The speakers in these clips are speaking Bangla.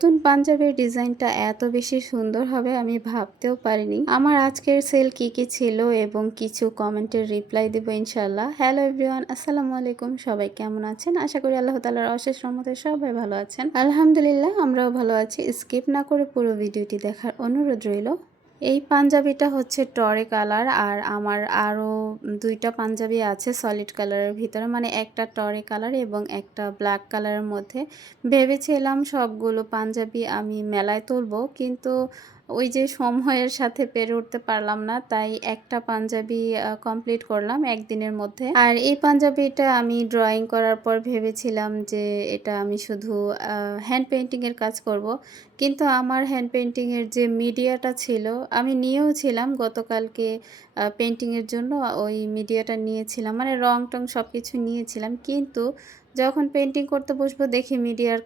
নতুন পাঞ্জাবের ডিজাইনটা এত বেশি সুন্দর হবে আমি ভাবতেও পারিনি। আমার আজকের সেল কি কি ছিল এবং কিছু কমেন্টের রিপ্লাই দেব ইনশাল্লাহ হ্যালো এভরিওয়ান, আসসালামু আলাইকুম। সবাই কেমন আছেন? আশা করি আল্লাহ তালার অশেষ রহমতে সবাই ভালো আছেন। আলহামদুলিল্লাহ, আমরাও ভালো আছি। স্কিপ না করে পুরো ভিডিওটি দেখার অনুরোধ রইল। এই পাঞ্জাবিটা হচ্ছে টরে কালার আর আমার আরও দুইটা পাঞ্জাবি আছে সলিড কালারের ভিতরে মানে একটা টরে কালার এবং একটা ব্ল্যাক কালারের মধ্যে। ভেবেছিলাম সবগুলো পাঞ্জাবি আমি মেলায় তুলব, কিন্তু ওই যে সময়ের সাথে পেরে উঠতে পারলাম না, তাই একটা পাঞ্জাবি কমপ্লিট করলাম একদিনের মধ্যে। আর এই পাঞ্জাবিটা আমি ড্রয়িং করার পর ভেবেছিলাম যে এটা আমি শুধু হ্যান্ড পেন্টিংয়ের কাজ করব। কিন্তু আমার হ্যান্ড পেন্টিংয়ের যে মিডিয়াটা ছিল, আমি নিয়েও ছিলাম গতকালকে পেন্টিংয়ের জন্য। ওই মিডিয়াটা নিয়েছিলাম মানে রং টং সব কিছু নিয়েছিলাম। কিন্তু যখন পেন্টিং করতে বসবো, দেখি মিডিয়ার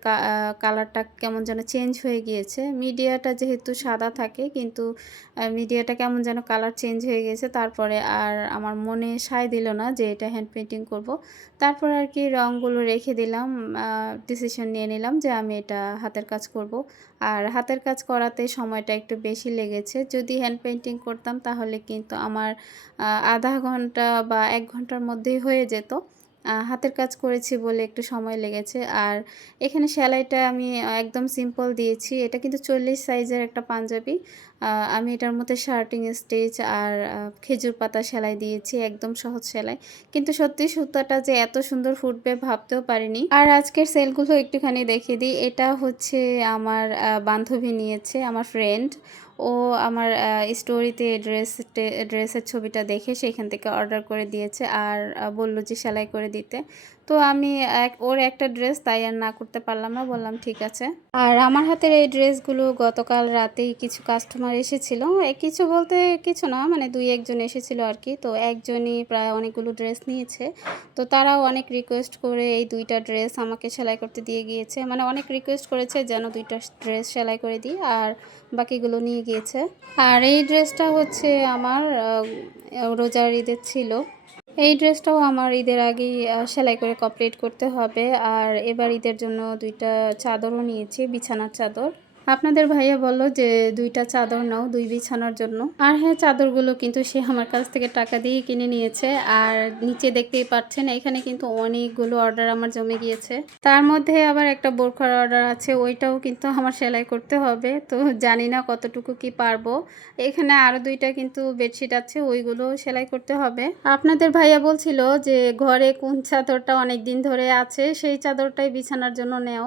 কালারটা কেমন যেন চেঞ্জ হয়ে গিয়েছে। মিডিয়াটা যেহেতু সাদা থাকে, কিন্তু মিডিয়াটা কেমন যেন কালার চেঞ্জ হয়ে গেছে। তারপরে আর আমার মনে সায় দিল না যে এটা হ্যান্ড পেন্টিং করব। তারপর আর কি রঙগুলো রেখে দিলাম ডিসিশন নিয়ে নিলাম যে আমি এটা হাতের কাজ করব। আর হাতের কাজ করাতে সময়টা একটু বেশি লেগেছে। যদি হ্যান্ড পেন্টিং করতাম, তাহলে কিন্তু আমার আধা ঘণ্টা বা এক ঘণ্টার মধ্যেই হয়ে যেত। হাতের কাজ করেছি বলে একটু সময় লেগেছে। আর এখানে সেলাইটা আমি একদম সিম্পল দিয়েছি। এটা কিন্তু চল্লিশ সাইজের একটা পাঞ্জাবি। আমি এটার মধ্যে শার্টিং স্টেচ আর খেজুর পাতা সেলাই দিয়েছি, একদম সহজ সেলাই। কিন্তু সত্যি সুতাটা যে এত সুন্দর ফুটবে ভাবতেও পারিনি। আর আজকের সেলগুলো একটুখানি দেখিয়ে দিই। এটা হচ্ছে আমার বান্ধবী নিয়েছে, আমার ফ্রেন্ড ও আমার স্টোরিতে ড্রেস ড্রেসের ছবিটা দেখে সেখান থেকে অর্ডার করে দিয়েছে আর বলল যে সেলাই করে দিতে। তো আমি এক, ওর একটা ড্রেস তাই আর না করতে পারলাম না, বললাম ঠিক আছে। আর আমার হাতের এই ড্রেসগুলো গতকাল রাতেই কিছু কাস্টমার এসেছিল। কিছু বলতে কিছু না মানে দুই একজন এসেছিল আর কি। তো একজনই প্রায় অনেকগুলো ড্রেস নিয়েছে। তো তারাও অনেক রিকোয়েস্ট করে এই দুইটা ড্রেস আমাকে সেলাই করতে দিয়ে গিয়েছে। মানে অনেক রিকোয়েস্ট করেছে যেন দুইটা ড্রেস সেলাই করে দিই, আর বাকিগুলো নিয়ে গিয়েছে। আর এই ড্রেসটা হচ্ছে আমার রোজার ঈদের ছিল। এই ড্রেসটাও আমার ঈদের আগেই সেলাই করে কমপ্লিট করতে হবে। আর এবার ঈদের জন্য দুইটা চাদরও নিয়েছি, বিছানার চাদর। আপনাদের ভাইয়া বলল যে দুইটা চাদর নাও, দুই বিছানার জন্য। আর হ্যাঁ চাদরগুলো কিন্তু সে আমার কাছ থেকে টাকা দিয়ে কিনে নিয়েছে। আর নিচে দেখতেই পাচ্ছেন, এখানে কিন্তু অনেকগুলো অর্ডার আমার জমে গিয়েছে। তার মধ্যে আবার একটা বোরখার অর্ডার আছে, ওইটাও কিন্তু আমার সেলাই করতে হবে। তো জানি না কতটুকু কি পারব। এখানে আরও দুইটা কিন্তু বেডশিট আছে, ওইগুলো সেলাই করতে হবে। আপনাদের ভাইয়া বলছিল যে ঘরে কোন চাদরটা অনেক দিন ধরে আছে, সেই চাদরটাই বিছানার জন্য নেও।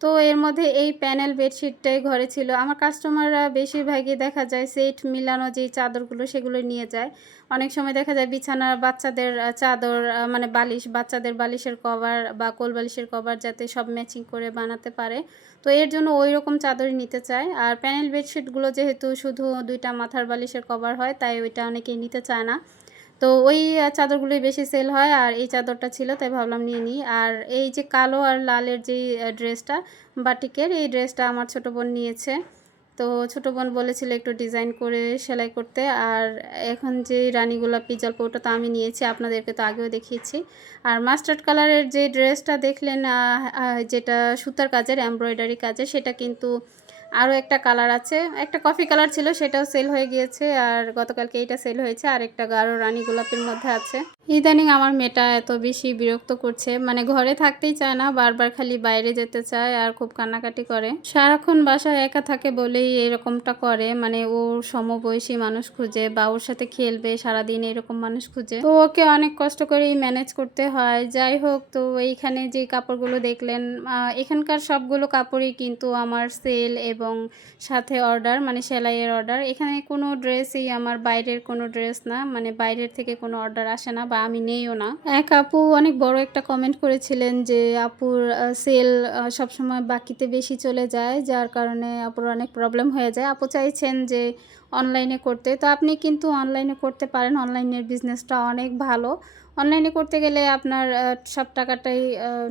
তো এর মধ্যে এই প্যানেল বেডশিটটাই ঘরে ছিল। আমার কাস্টমাররা বেশিরভাগই দেখা যায় সেট মিলানো যেই চাদরগুলো সেগুলো নিয়ে যায়। অনেক সময় দেখা যায় বিছানার বাচ্চাদের চাদর মানে বালিশ, বাচ্চাদের বালিশের কভার বা কোল বালিশের কভার যাতে সব ম্যাচিং করে বানাতে পারে। তো এর জন্য ওই রকম চাদরই নিতে চায়। আর প্যানেল বেডশিটগুলো যেহেতু শুধু দুইটা মাথার বালিশের কভার হয়, তাই ওইটা অনেকেই নিতে চায় না। তো ওই চাদরগুলোই বেশি সেল হয় আর এই চাদরটা ছিল, তাই ভাবলাম নিয়ে নিই। আর এই যে কালো আর লালের যেই ড্রেসটা বাটিকের, এই ড্রেসটা আমার ছোটো বোন নিয়েছে। তো ছোটো বোন বলেছিল একটু ডিজাইন করে সেলাই করতে। আর এখন যে রানী গোলাপি জল্প ওটা তো আমি নিয়েছি, আপনাদেরকে তো আগেও দেখিয়েছি। আর মাস্টার্ড কালারের যে ড্রেসটা দেখলেন যেটা সুতার কাজের এমব্রয়ডারি কাজের, সেটা কিন্তু আরও একটা কালার আছে। একটা কফি কালার ছিল, সেটাও সেল হয়ে গিয়েছে আর গতকালকে এইটা সেল হয়েছে। আর একটা গাঢ় রানী গোলাপের মধ্যে আছে। ইদানিং আমার মেয়েটা এত বেশি বিরক্ত করছে। মানে ঘরে থাকতেই চায় না, বারবার খালি বাইরে যেতে চায় আর খুব কান্নাকাটি করে। সারাক্ষণ বাসায় একা থাকে বলেই এরকমটা করে। মানে ওর সমবয়সী মানুষ খুঁজে বা ওর সাথে খেলবে, সারাদিন এরকম মানুষ খুঁজে। তো ওকে অনেক কষ্ট করেই ম্যানেজ করতে হয়। যাই হোক, তো এইখানে যে কাপড়গুলো দেখলেন এখানকার সবগুলো কাপড়ই কিন্তু আমার সেল এবং সাথে অর্ডার মানে সেলাইয়ের অর্ডার। এখানে কোনো ড্রেসই আমার বাইরের কোনো ড্রেস না মানে বাইরের থেকে কোনো অর্ডার আসে না বা আমি নেইও না। এক আপু অনেক বড় একটা কমেন্ট করেছিলেন যে, আপুর সেল সবসময় বাকিতে বেশি চলে যায়, যার কারণে আপুর অনেক প্রবলেম হয়ে যায়। আপু চাইছেন যে অনলাইনে করতে। তো আপনি কিন্তু অনলাইনে করতে পারেন। অনলাইনের বিজনেসটা অনেক ভালো। অনলাইনে করতে গেলে আপনার সব টাকাটাই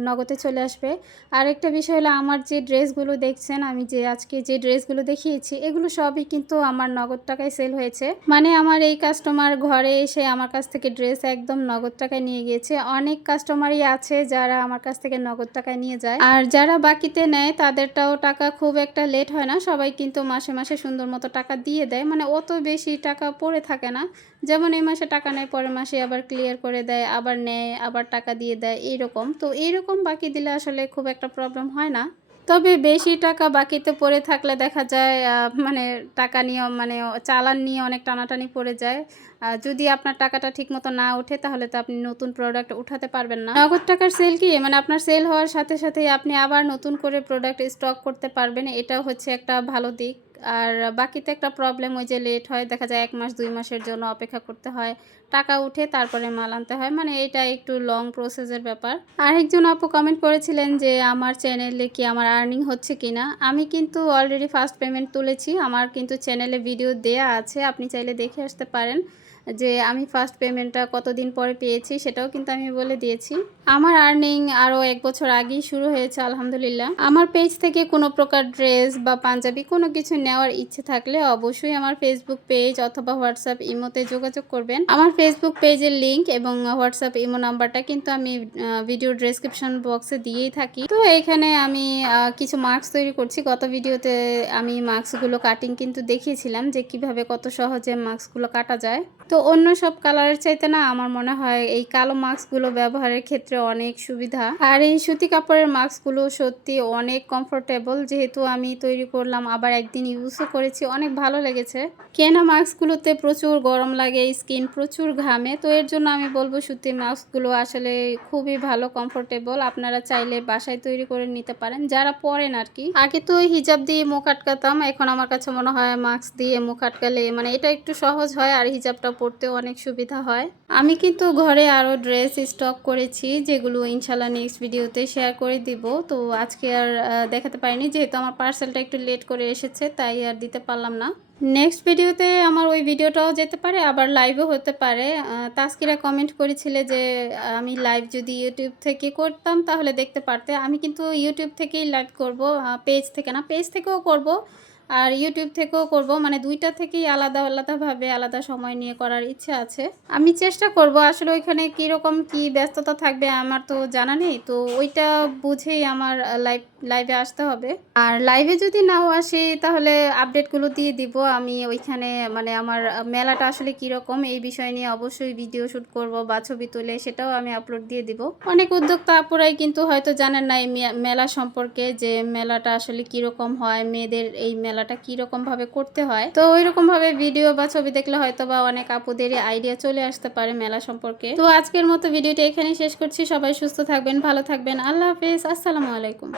নগদে চলে আসবে। আর একটা বিষয় হলো আমার যে ড্রেসগুলো দেখছেন, আমি যে আজকে যে ড্রেসগুলো দেখিয়েছি, এগুলো সবই কিন্তু আমার নগদ টাকায় সেল হয়েছে। মানে আমার এই কাস্টমার ঘরে এসে আমার কাছ থেকে ড্রেস একদম নগদ টাকায় নিয়ে গিয়েছে। অনেক কাস্টমারই আছে যারা আমার কাছ থেকে নগদ টাকায় নিয়ে যায়। আর যারা বাকিতে নেয়, তাদেরটাও টাকা খুব একটা লেট হয় না। সবাই কিন্তু মাসে মাসে সুন্দর মতো টাকা দিয়ে দেয়। মানে অত বেশি টাকা পড়ে থাকে না। যেমন এই মাসে টাকা নেয় পরের মাসে আবার ক্লিয়ার করে দেয়। আবার নেয়, আবার টাকা দিয়ে দেয়, এইরকম। তো এইরকম বাকি দিলে আসলে খুব একটা প্রবলেম হয় না। তবে বেশি টাকা বাকিতে পড়ে থাকলে দেখা যায় মানে টাকা নিয়ে মানে চালান নিয়ে অনেক টানাটানি পড়ে যায়। যদি আপনার টাকাটা ঠিক মতো না ওঠে, তাহলে তো আপনি নতুন প্রোডাক্ট উঠাতে পারবেন না। নগদ টাকার সেল কি? মানে আপনার সেল হওয়ার সাথে সাথে আপনি আবার নতুন করে প্রোডাক্ট স্টক করতে পারবেন। এটাও হচ্ছে একটা ভালো দিক। আর বাকিতে একটা প্রবলেম ওই যে লেট হয়, দেখা যায় এক মাস, দুই মাসের জন্য অপেক্ষা করতে হয়। টাকা উঠে তারপরে মাল আনতে হয় মানে এটা একটু লং প্রসেসের ব্যাপার। আরেকজন আপু কমেন্ট করেছিলেন যে, আমার চ্যানেলে কি আমার আর্নিং হচ্ছে কি না আমি কিন্তু অলরেডি ফার্স্ট পেমেন্ট তুলেছি, আমার কিন্তু চ্যানেলে ভিডিও দেয়া আছে, আপনি চাইলে দেখে আসতে পারেন। যে আমি ফার্স্ট পেমেন্টটা কতদিন পরে পেয়েছি সেটাও কিন্তু আমি বলে দিয়েছি। আমার আর্নিং আরও এক বছর আগেই শুরু হয়েছে, আলহামদুলিল্লাহ। আমার পেজ থেকে কোনো প্রকার ড্রেস বা পাঞ্জাবি কোনো কিছু নেওয়ার ইচ্ছে থাকলে অবশ্যই আমার ফেসবুক পেজ অথবা হোয়াটসঅ্যাপ ইমোতে যোগাযোগ করবেন। আমার ফেসবুক পেজের লিঙ্ক এবং হোয়াটসঅ্যাপ ইমো নাম্বারটা কিন্তু আমি ভিডিও ডেসক্রিপশন বক্সে দিয়েই থাকি। তো এখানে আমি কিছু মাস্ক তৈরি করছি। গত ভিডিওতে আমি মাস্কগুলো কাটিং কিন্তু দেখিয়েছিলাম যে কীভাবে কত সহজে মাস্কগুলো কাটা যায়। তো অন্য সব কালারের চাইতে না আমার মনে হয় এই কালো মাস্কগুলো ব্যবহারের ক্ষেত্রে অনেক সুবিধা। আর এই সুতি কাপড়ের মাস্কগুলো সত্যি অনেক কমফোর্টেবল যেহেতু আমি তৈরি করলাম, আবার একদিন ইউজও করেছি, অনেক ভালো লেগেছে। কেনা মাস্কগুলোতে প্রচুর গরম লাগে স্কিন প্রচুর ঘামে। তো এর জন্য আমি বলব সুতি মাস্কগুলো আসলে খুবই ভালো কমফোর্টেবল আপনারা চাইলে বাসায় তৈরি করে নিতে পারেন, যারা পরেন আর কি আগে তো হিজাব দিয়ে মুখ আটকাতাম, এখন আমার কাছে মনে হয় মাস্ক দিয়ে মুখ আটকালে মানে এটা একটু সহজ হয়, আর হিজাবটা পরতেও অনেক সুবিধা হয়। আমি কিন্তু ঘরে আরও ড্রেস স্টক করেছি, যেগুলো ইনশাল্লাহ নেক্সট ভিডিওতে শেয়ার করে দিব। তো আজকে আর দেখাতে পারিনি, যেহেতু আমার পার্সেলটা একটু লেট করে এসেছে, তাই আর দিতে পারলাম না। নেক্সট ভিডিওতে আমার ওই ভিডিওটাও যেতে পারে, আবার লাইভও হতে পারে। তাসকিরা কমেন্ট করেছিলে যে, আমি লাইভ যদি ইউটিউব থেকে করতাম, তাহলে দেখতে পারতে। আমি কিন্তু ইউটিউব থেকেই লাইভ করব পেজ থেকে না পেজ থেকেও করব। আর ইউটিউব থেকেও করব। মানে দুইটা থেকেই আলাদা, আলাদাভাবে আলাদা সময় নিয়ে করার ইচ্ছে আছে। আমি চেষ্টা করব আসলে ওইখানে কীরকম কি ব্যস্ততা থাকবে আমার তো জানা নেই। তো ওইটা বুঝেই আমার লাইভ, লাইভে আসতে হবে। আর লাইভে যদি নাও আসি তাহলে আপডেটগুলো দিয়ে দিব। আমি ওইখানে মানে আমার মেলাটা আসলে কীরকম এই বিষয় নিয়ে অবশ্যই ভিডিও শ্যুট করব বা ছবি তুলে সেটাও আমি আপলোড দিয়ে দিব। অনেক উদ্যোক্তা আপুরাই কিন্তু হয়তো জানেন না এই মেলা সম্পর্কে যে মেলাটা আসলে কীরকম হয়, মেয়েদের এই মেলাটা কীরকমভাবে করতে হয়। তো ওইরকম ভাবে ভিডিও বা ছবি দেখলে হয়তো বা অনেক আপুদেরই আইডিয়া চলে আসতে পারে মেলা সম্পর্কে। তো আজকের মতো ভিডিওটা এখানে শেষ করছি। সবাই সুস্থ থাকবেন, ভালো থাকবেন। আল্লাহ হাফেজ। আসসালামু আলাইকুম।